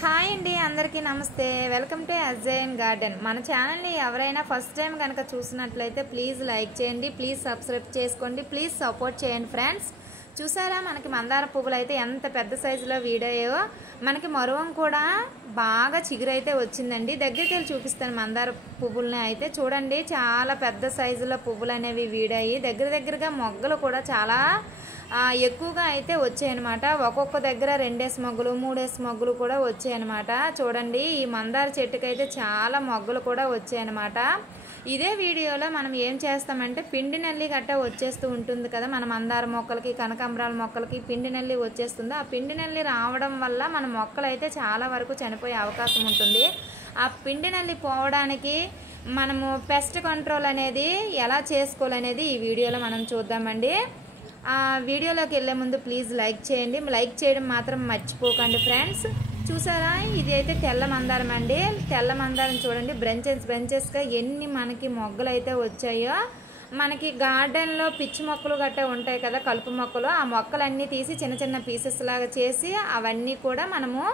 Hi అండి, అందరికీ నమస్తే. Welcome to Ajayan garden. మన ఛానల్ని ఎవరైనా ఫస్ట్ టైం కనుక చూసినట్లయితే ప్లీజ్ లైక్ చేయండి, ప్లీజ్ సబ్స్క్రైబ్ చేసుకోండి, ప్లీజ్ సపోర్ట్ చేయండి ఫ్రెండ్స్. చూసారా, మనకి మందార పువ్వులు అయితే ఎంత పెద్ద సైజులో వీడాయో. మనకి మరువం కూడా బాగా చిగురైతే వచ్చిందండి. దగ్గరికి వెళ్ళి చూపిస్తాను మందార పువ్వులని. అయితే చూడండి, చాలా పెద్ద సైజులో పువ్వులు అనేవి వీడాయి. దగ్గరగా మొగ్గలు కూడా చాలా ఎక్కువగా అయితే వచ్చాయన్నమాట. ఒక్కొక్క దగ్గర 2 మొగ్గలు 3 మొగ్గలు కూడా వచ్చాయన్నమాట. చూడండి, ఈ మందార చెట్టుకైతే చాలా మొగ్గలు కూడా వచ్చాయన్నమాట. ఇదే వీడియోలో మనం ఏం చేస్తామంటే పిండి నల్లి గట్ట వచ్చేస్తూ ఉంటుంది కదా, మన మందార మొక్కలకి కనకాంబరాల మొక్కలకి పిండి నల్లి వచ్చేస్తుంది. ఆ పిండి నల్లి రావడం వల్ల మన మొక్కలు అయితే చాలా వరకు చనిపోయే అవకాశం ఉంటుంది. ఆ పిండి నల్లి పోవడానికి మనము పెస్ట్ కంట్రోల్ అనేది ఎలా చేసుకోవాలనేది ఈ వీడియోలో మనం చూద్దామండి. ఆ వీడియోలోకి వెళ్ళే ముందు ప్లీజ్ లైక్ చేయండి, లైక్ చేయడం మాత్రం మర్చిపోకండి ఫ్రెండ్స్. చూసారా, ఇది అయితే తెల్ల మందారం అండి. తెల్ల మందారం చూడండి, బ్రెంచెస్గా ఎన్ని మనకి మొగ్గలు అయితే వచ్చాయో. మనకి గార్డెన్లో పిచ్చి మొక్కలు గట్రా ఉంటాయి కదా, కలుపు మొక్కలు. ఆ మొక్కలన్నీ తీసి చిన్న పీసెస్ లాగా చేసి అవన్నీ కూడా మనము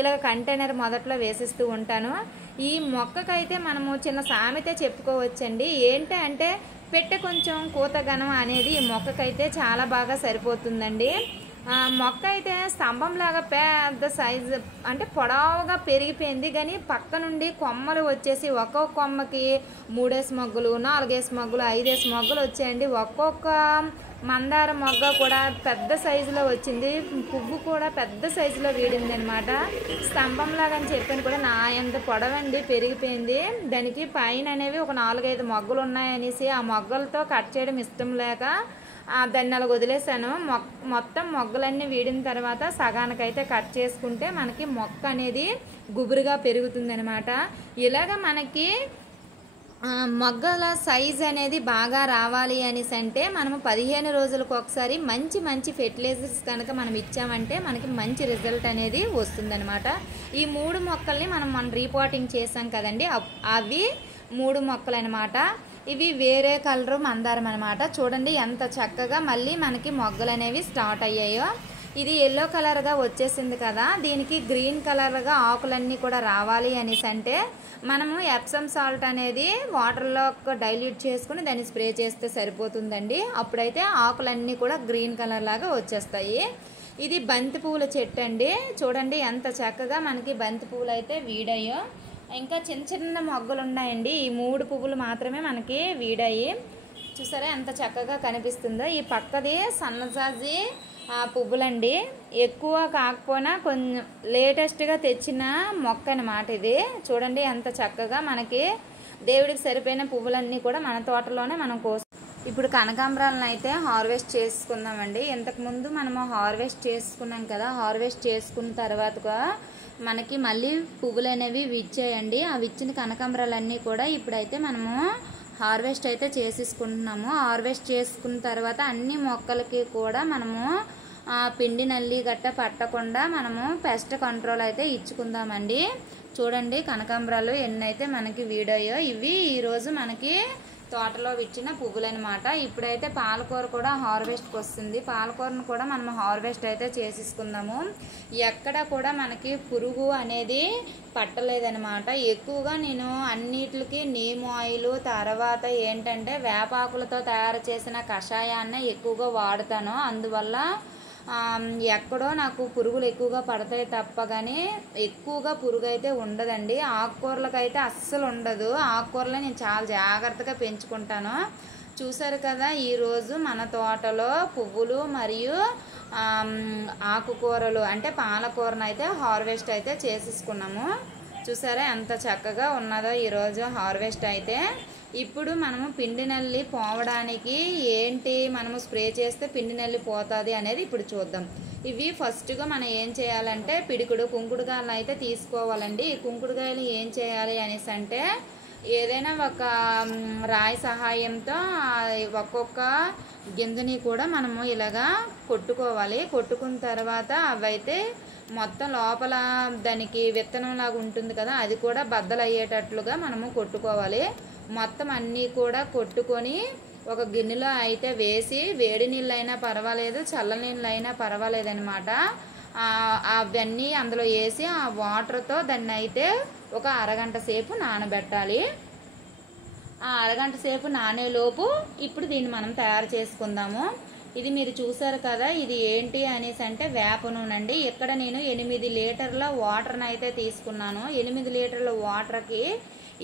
ఇలాగ కంటైనర్ మొదట్లో వేసిస్తూ ఉంటాను. ఈ మొక్కకైతే మనము చిన్న సామెత చెప్పుకోవచ్చండి. ఏంటంటే పెట్టె కొంచెం కూతగనం అనేది ఈ మొక్కకైతే చాలా బాగా సరిపోతుందండి. మొక్క అయితే స్తంభంలాగా పెద్ద సైజు అంటే పొడవుగా పెరిగిపోయింది. కానీ పక్క నుండి కొమ్మలు వచ్చేసి ఒక్కొక్క కొమ్మకి 3 మొగ్గలు 4 మొగ్గలు 5 మొగ్గలు వచ్చాయండి. ఒక్కొక్క మందార మొగ్గ కూడా పెద్ద సైజులో వచ్చింది. పువ్వు కూడా పెద్ద సైజులో వీడింది అనమాట. స్తంభంలాగా అని చెప్పాను కూడా, నా ఎంత పొడవండి పెరిగిపోయింది. దానికి పైన అనేవి ఒక 4-5 మొగ్గలు ఉన్నాయనేసి ఆ మొగ్గలతో కట్ చేయడం ఇష్టం లేక దాన్ని అలా వదిలేసాను. మొత్తం మొగ్గలన్నీ వీడిన తర్వాత సగానికైతే కట్ చేసుకుంటే మనకి మొక్క అనేది గుబురుగా పెరుగుతుంది అనమాట. ఇలాగ మనకి మొగ్గల సైజ్ అనేది బాగా రావాలి అనేసి అంటే మనము 15 రోజులకు ఒకసారి మంచి ఫెర్టిలైజర్స్ కనుక మనం ఇచ్చామంటే మనకి మంచి రిజల్ట్ అనేది వస్తుందన్నమాట. ఈ 3 మొక్కల్ని మనం రీపోటింగ్ చేసాం కదండి, అవి 3 మొక్కలు అనమాట. ఇవి వేరే కలరు మందారం అనమాట. చూడండి ఎంత చక్కగా మళ్ళీ మనకి మొగ్గలు అనేవి స్టార్ట్ అయ్యాయో. ఇది ఎల్లో కలర్గా వచ్చేసింది కదా, దీనికి గ్రీన్ కలర్గా ఆకులన్నీ కూడా రావాలి అనేసి అంటే మనము ఎప్సమ్ సాల్ట్ అనేది వాటర్లో డైల్యూట్ చేసుకుని దాన్ని స్ప్రే చేస్తే సరిపోతుందండి. అప్పుడైతే ఆకులన్నీ కూడా గ్రీన్ కలర్ లాగా వచ్చేస్తాయి. ఇది బంతి పువ్వుల చెట్టు అండి. చూడండి ఎంత చక్కగా మనకి బంతి పువ్వులు అయితే వీడాయో. ఇంకా చిన్న మొగ్గలు ఉన్నాయండి. ఈ 3 పువ్వులు మాత్రమే మనకి వీడాయి. చూసారా ఎంత చక్కగా కనిపిస్తుందో. ఈ పక్కది సన్నజాజి పువ్వులండి. ఎక్కువ కాకపోయినా కొంచెం లేటెస్ట్గా తెచ్చిన మొక్క అన్నమాట ఇది. చూడండి ఎంత చక్కగా మనకి దేవుడికి సరిపోయిన పువ్వులన్నీ కూడా మన తోటలోనే మనం ఇప్పుడు కనకాంబరాలను అయితే హార్వెస్ట్ చేసుకుందామండి. ఇంతకుముందు మనము హార్వెస్ట్ చేసుకున్నాం కదా, హార్వెస్ట్ చేసుకున్న తర్వాత మనకి మళ్ళీ పువ్వులు అనేవి విచ్చాయండి. ఆ విచ్చిన కనకాంబరాలన్నీ కూడా ఇప్పుడైతే మనము హార్వెస్ట్ అయితే చేసేసుకుంటున్నాము. హార్వెస్ట్ చేసుకున్న తర్వాత అన్ని మొక్కలకి కూడా మనము పిండి నల్లి గట్ట పట్టకుండా మనము పెస్ట్ కంట్రోల్ అయితే ఇచ్చుకుందామండి. చూడండి కనకాంబరాలు ఎన్నైతే మనకి వీడాయో. ఇవి ఈరోజు మనకి తోటలో విచ్చిన పువ్వులు అనమాట. ఇప్పుడైతే పాలకూర కూడా హార్వెస్ట్కి వస్తుంది. పాలకూరను కూడా మనం హార్వెస్ట్ అయితే చేసేసుకుందాము. ఎక్కడ కూడా మనకి పురుగు అనేది పట్టలేదనమాట. ఎక్కువగా నేను అన్నిటికి నీమ్ ఆయిల్, తర్వాత ఏంటంటే వేపాకులతో తయారు చేసిన కషాయాన్ని ఎక్కువగా వాడతాను. అందువల్ల ఎక్కడో నాకు పురుగులు ఎక్కువగా పడతాయి తప్ప కానీ ఎక్కువగా పురుగు అయితే ఉండదండి. ఆకుకూరలకైతే అస్సలు ఉండదు. ఆకుకూరలు నేను చాలా జాగ్రత్తగా పెంచుకుంటాను. చూసారు కదా, ఈరోజు మన తోటలో పువ్వులు మరియు ఆకుకూరలు అంటే పాలకూరను అయితే హార్వెస్ట్ అయితే చేసేసుకున్నాము. చూసారా ఎంత చక్కగా ఉన్నదో ఈరోజు హార్వెస్ట్ అయితే. ఇప్పుడు మనము పిండి నల్లి పోవడానికి ఏంటి మనము స్ప్రే చేస్తే పిండి నల్లి పోతుంది అనేది ఇప్పుడు చూద్దాం. ఇవి ఫస్ట్గా మనం ఏం చేయాలంటే పిడికుడు కుంకుడుకాయలు అయితే తీసుకోవాలండి. ఈ కుంకుడుకాయలు ఏం చేయాలి అనేసి అంటే ఏదైనా ఒక రాయి సహాయంతో ఒక్కొక్క గింజని కూడా మనము ఇలాగా కొట్టుకోవాలి. కొట్టుకున్న తర్వాత అవైతే మొత్తం లోపల దానికి విత్తనం లాగా ఉంటుంది కదా, అది కూడా బద్దలు అయ్యేటట్లుగా మనము కొట్టుకోవాలి. మొత్తం అన్నీ కూడా కొట్టుకొని ఒక గిన్నెలో అయితే వేసి వేడి నీళ్ళు అయినా పర్వాలేదు, చల్ల నీళ్ళు అయినా పర్వాలేదన్నమాట. అవన్నీ అందులో వేసి ఆ వాటర్తో దాన్ని అయితే ఒక అరగంట సేపు నానబెట్టాలి. ఆ అరగంట సేపు నానేలోపు ఇప్పుడు దీన్ని మనం తయారు చేసుకుందాము. ఇది మీరు చూసారు కదా, ఇది ఏంటి అనేసి అంటే వేప నూనె అండి. ఇక్కడ నేను 8 లీటర్ల వాటర్ని అయితే తీసుకున్నాను. 8 లీటర్ల వాటర్కి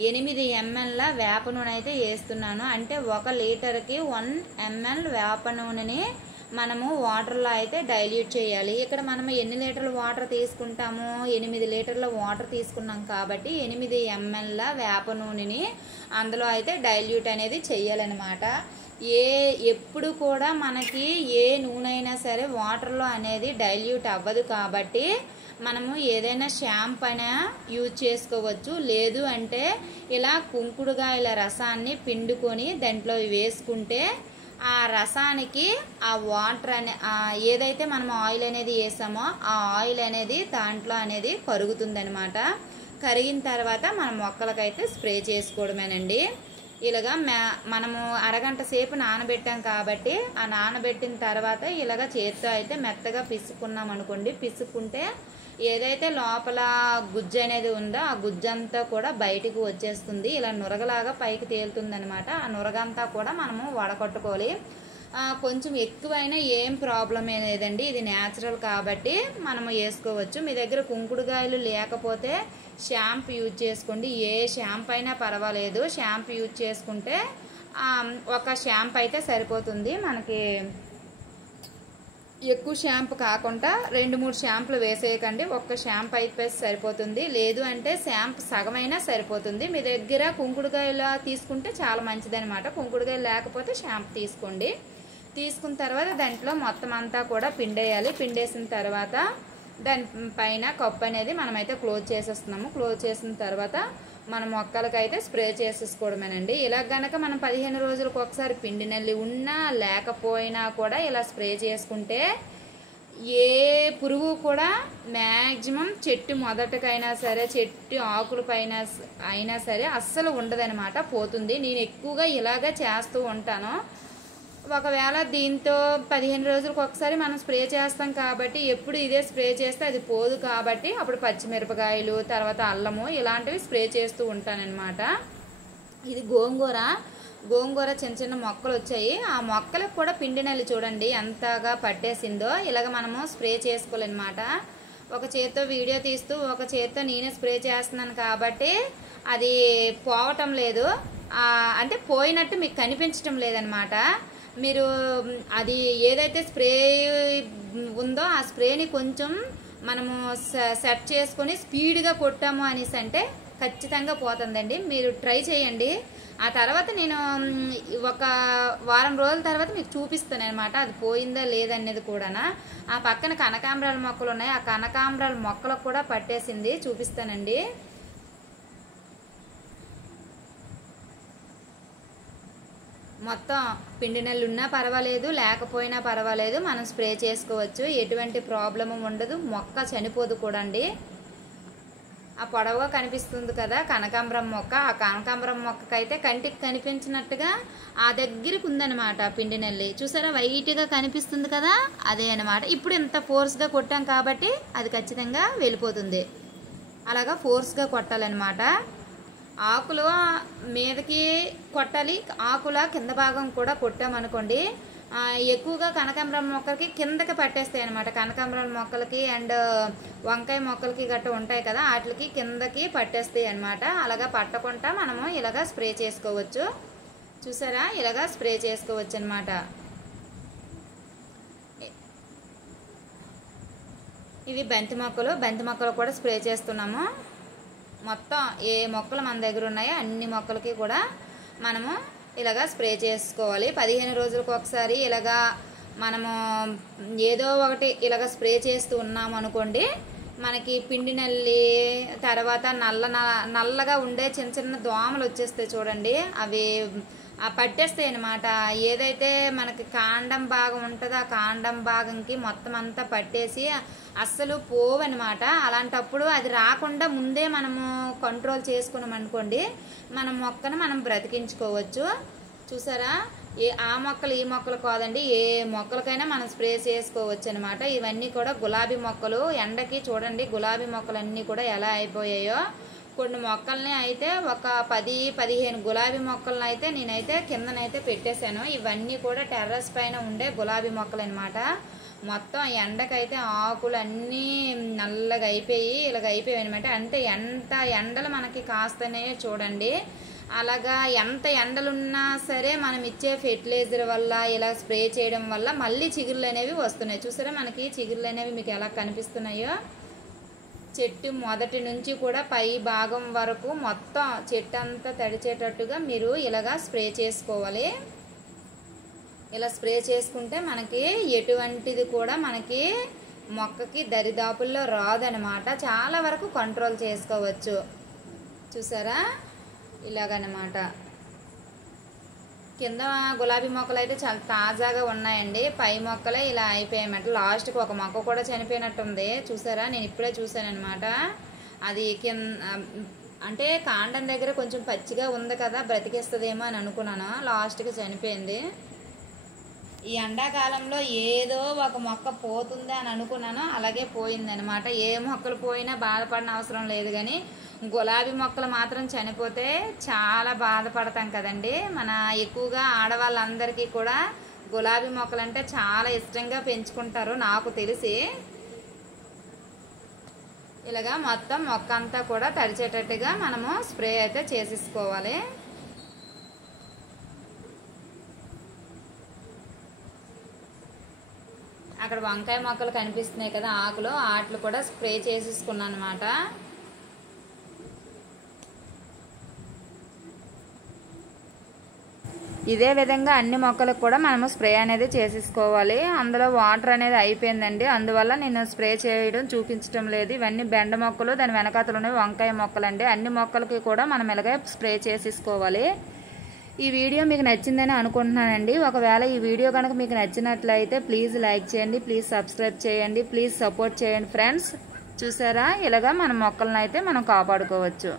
8 ml వేప నూనె అయితే వేస్తున్నాను. అంటే 1 లీటర్కి 1 ml వేప నూనెని మనము వాటర్లో అయితే డైల్యూట్ చేయాలి. ఇక్కడ మనం ఎన్ని లీటర్ల వాటర్ తీసుకుంటాము, 8 లీటర్ల వాటర్ తీసుకున్నాం కాబట్టి 8 ml వేప నూనెని అందులో అయితే డైల్యూట్ అనేది చెయ్యాలన్నమాట. ఎప్పుడు కూడా మనకి ఏ నూనె అయినా సరే వాటర్లో అనేది డైల్యూట్ అవ్వదు కాబట్టి మనము ఏదైనా షాంపూ అయినా యూజ్ చేసుకోవచ్చు. లేదు అంటే ఇలా కుంకుడుకాయల రసాన్ని పిండుకొని దాంట్లో వేసుకుంటే ఆ రసానికి ఆ వాటర్ ఏదైతే మనం ఆయిల్ అనేది వేసామో ఆ ఆయిల్ అనేది దాంట్లో అనేది కరుగుతుంది అనమాట. కరిగిన తర్వాత మనం మొక్కలకైతే స్ప్రే చేసుకోవడమేనండి. ఇలాగా మనము అరగంట సేపు నానబెట్టాం కాబట్టి ఆ నానబెట్టిన తర్వాత ఇలాగ చేత్తో అయితే మెత్తగా పిసుకున్నాం అనుకోండి. పిసుక్కుంటే ఏదైతే లోపల గుజ్జు అనేది ఉందో ఆ గుజ్జంతా కూడా బయటికి వచ్చేస్తుంది. ఇలా నురగలాగా పైకి తేలుతుంది అనమాట. ఆ నురగంతా కూడా మనము వడకట్టుకోవాలి. కొంచెం ఎక్కువైనా ఏం ప్రాబ్లం లేదండి, ఇది న్యాచురల్ కాబట్టి మనము వేసుకోవచ్చు. మీ దగ్గర కుంకుడుకాయలు లేకపోతే షాంపూ యూజ్ చేసుకోండి. ఏ షాంపూ అయినా పర్వాలేదు, షాంపూ యూజ్ చేసుకుంటే ఒక షాంపూ అయితే సరిపోతుంది. మనకి ఎక్కువ షాంపూ కాకుండా 2-3 షాంపులు వేసేయకండి, ఒక్క షాంపూ అయితే సరిపోతుంది. లేదు అంటే షాంపూ సగమైనా సరిపోతుంది. మీ దగ్గర కుంకుడుకాయలు తీసుకుంటే చాలా మంచిదనమాట. కుంకుడుకాయలు లేకపోతే షాంపూ తీసుకోండి. తీసుకున్న తర్వాత దాంట్లో మొత్తం అంతా కూడా పిండేయాలి. పిండేసిన తర్వాత దానిపైన కప్పు అనేది మనమైతే క్లోజ్ చేసేస్తున్నాము. క్లోజ్ చేసిన తర్వాత మన మొక్కలకైతే స్ప్రే చేసేసుకోవడమేనండి. ఇలా గనక మనం 15 రోజులకు ఒకసారి పిండి నల్లి ఉన్నా లేకపోయినా కూడా ఇలా స్ప్రే చేసుకుంటే ఏ పురుగు కూడా మ్యాక్సిమం చెట్టు మొదటకైనా సరే చెట్టు ఆకుల పైన అయినా సరే అస్సలు ఉండదనమాట, పోతుంది. నేను ఎక్కువగా ఇలాగే చేస్తూ ఉంటాను. ఒకవేళ దీంతో 15 రోజులకు ఒకసారి మనం స్ప్రే చేస్తాం కాబట్టి ఎప్పుడు ఇదే స్ప్రే చేస్తే అది పోదు కాబట్టి అప్పుడు పచ్చిమిరపకాయలు తర్వాత అల్లము ఇలాంటివి స్ప్రే చేస్తూ ఉంటానన్నమాట. ఇది గోంగూర చిన్న చిన్న మొక్కలు వచ్చాయి. ఆ మొక్కలకు కూడా పిండి నల్లి చూడండి ఎంతగా పట్టేసిందో. ఇలాగ మనము స్ప్రే చేసుకోవాలన్నమాట. ఒక చేత్తో వీడియో తీస్తూ ఒక చేత్తో నేనే స్ప్రే చేస్తున్నాను కాబట్టి అది పోవటం లేదు, అంటే పోయినట్టు మీకు కనిపించటం లేదనమాట. మీరు అది ఏదైతే స్ప్రే ఉందో ఆ స్ప్రేని కొంచెం మనము సెట్ చేసుకొని స్పీడ్గా కొట్టాము అనేసి అంటే ఖచ్చితంగా పోతుందండి. మీరు ట్రై చేయండి. ఆ తర్వాత నేను ఒక వారం రోజుల తర్వాత మీకు చూపిస్తాను అనమాట అది పోయిందా లేదనేది కూడా. ఆ పక్కన కనకాంబరాల మొక్కలు ఉన్నాయి, ఆ కనకాంబరాల మొక్కలకు కూడా పట్టేసింది, చూపిస్తానండి. మొత్తం పిండి నల్లి ఉన్నా పర్వాలేదు లేకపోయినా పర్వాలేదు మనం స్ప్రే చేసుకోవచ్చు, ఎటువంటి ప్రాబ్లము ఉండదు, మొక్క చనిపోదు కూడా అండి. ఆ పొడవుగా కనిపిస్తుంది కదా కనకాంబరం మొక్క, ఆ కనకాంబరం మొక్కకైతే కంటికి కనిపించినట్టుగా ఆ దగ్గరికి ఉందన్నమాట పిండి నల్లి. చూసారా వైట్గా కనిపిస్తుంది కదా, అదే అనమాట. ఇప్పుడు ఇంత ఫోర్స్గా కొట్టాం కాబట్టి అది ఖచ్చితంగా వెళ్ళిపోతుంది. అలాగా ఫోర్స్గా కొట్టాలన్నమాట. ఆకులు మీదకి కొట్టాలి, ఆకుల కింద భాగం కూడా కొట్టామనుకోండి ఎక్కువగా కనకాంబరం మొక్కలకి కిందకి పట్టేస్తాయి అనమాట. కనకాంబరం మొక్కలకి అండ్ వంకాయ మొక్కలకి గట్ట ఉంటాయి కదా వాటికి కిందకి పట్టేస్తాయి అనమాట. అలాగా పట్టకుండా మనము ఇలాగా స్ప్రే చేసుకోవచ్చు. చూసారా ఇలాగా స్ప్రే చేసుకోవచ్చు అనమాట. ఇవి బంతి మొక్కలు కూడా స్ప్రే చేస్తున్నాము. మొత్తం ఏ మొక్కలు మన దగ్గర ఉన్నాయో అన్ని మొక్కలకి కూడా మనము ఇలాగా స్ప్రే చేసుకోవాలి. 15 రోజులకు ఒకసారి ఇలాగా మనము ఏదో ఒకటి ఇలాగ స్ప్రే చేస్తూ ఉన్నాము అనుకోండి, మనకి పిండి నల్లి తర్వాత నల్లగా ఉండే చిన్న చిన్న దోమలు వచ్చేస్తాయి చూడండి, అవి పట్టేస్తాయి అన్నమాట. ఏదైతే మనకి కాండం భాగం ఉంటుందో ఆ కాండం భాగంకి మొత్తం అంతా పట్టేసి అస్సలు పోవన్నమాట. అలాంటప్పుడు అది రాకుండా ముందే మనము కంట్రోల్ చేసుకున్నాం అనుకోండి, మన మొక్కను మనం బ్రతికించుకోవచ్చు. చూసారా ఆ మొక్కలు ఈ మొక్కలు కాదండి, ఏ మొక్కలకైనా మనం స్ప్రే చేసుకోవచ్చు అనమాట. ఇవన్నీ కూడా గులాబీ మొక్కలు. ఎండకి చూడండి గులాబీ మొక్కలు అన్నీ కూడా ఎలా అయిపోయాయో. కొన్ని మొక్కల్ని అయితే ఒక 10-15 గులాబీ మొక్కలను అయితే నేనైతే కిందనైతే పెట్టేశాను. ఇవన్నీ కూడా టెర్రస్ పైన ఉండే గులాబీ మొక్కలు అనమాట. మొత్తం ఎండకైతే ఆకులు అన్నీ నల్లగా అయిపోయి ఇలాగ అయిపోయాయి అనమాట. అంటే ఎంత ఎండలు మనకి కాస్తనే చూడండి. అలాగా ఎంత ఎండలున్నా సరే మనం ఇచ్చే ఫెర్టిలైజర్ వల్ల ఇలా స్ప్రే చేయడం వల్ల మళ్ళీ చిగుర్లు అనేవి వస్తున్నాయి. చూసారా మనకి చిగుర్లు అనేవి మీకు ఎలా కనిపిస్తున్నాయో. చెట్టు మొదటి నుంచి కూడా పై భాగం వరకు మొత్తం చెట్టు అంతా తడిచేటట్టుగా మీరు ఇలాగా స్ప్రే చేసుకోవాలి. ఇలా స్ప్రే చేసుకుంటే మనకి ఎటువంటిది కూడా మనకి మొక్కకి దరిదాపుల్లో రాదనమాట. చాలా వరకు కంట్రోల్ చేసుకోవచ్చు. చూసారా ఇలాగనమాట. కింద గులాబీ మొక్కలు అయితే చాలా తాజాగా ఉన్నాయండి. పై మొక్కలే ఇలా అయిపోయాయన్నమాట. లాస్ట్కి ఒక మొక్క కూడా చనిపోయినట్టుంది. చూసారా నేను ఇప్పుడే చూసాను అనమాట. అది అంటే కాండం దగ్గర కొంచెం పచ్చిగా ఉంది కదా, బ్రతికేస్తుందేమో అని అనుకున్నాను. లాస్ట్కి చనిపోయింది. ఈ ఎండాకాలంలో ఏదో ఒక మొక్క పోతుంది అని అనుకున్నాను, అలాగే పోయిందనమాట. ఏ మొక్కలు పోయినా బాధపడిన అవసరం లేదు, కానీ గులాబీ మొక్కలు మాత్రం చనిపోతే చాలా బాధపడతాం కదండి. మన ఎక్కువగా ఆడవాళ్ళందరికీ కూడా గులాబీ మొక్కలు అంటే చాలా ఇష్టంగా పెంచుకుంటారు నాకు తెలిసి. ఇలాగా మొత్తం మొక్క అంతా కూడా తడిచేటట్టుగా మనము స్ప్రే అయితే చేసేసుకోవాలి. అక్కడ వంకాయ మొక్కలు కనిపిస్తున్నాయి కదా ఆకులు, వాటిలో కూడా స్ప్రే చేసేసుకున్నాను అనమాట. ఇదే విధంగా అన్ని మొక్కలకు కూడా మనము స్ప్రే అనేది చేసేసుకోవాలి. అందులో వాటర్ అనేది అయిపోయిందండి, అందువల్ల నేను స్ప్రే చేయడం చూపించడం లేదు. ఇవన్నీ బెండ మొక్కలు, దాని వెనకాతలోనే వంకాయ మొక్కలు అండి. అన్ని మొక్కలకి కూడా మనం ఇలాగే స్ప్రే చేసేసుకోవాలి. ఈ వీడియో మీకు నచ్చిందని అనుకుంటున్నానండి. ఒకవేళ ఈ వీడియో కనుక మీకు నచ్చినట్లయితే ప్లీజ్ లైక్ చేయండి, ప్లీజ్ సబ్స్క్రైబ్ చేయండి, ప్లీజ్ సపోర్ట్ చేయండి ఫ్రెండ్స్. చూసారా ఇలాగా మన మొక్కలను అయితే మనం కాపాడుకోవచ్చు.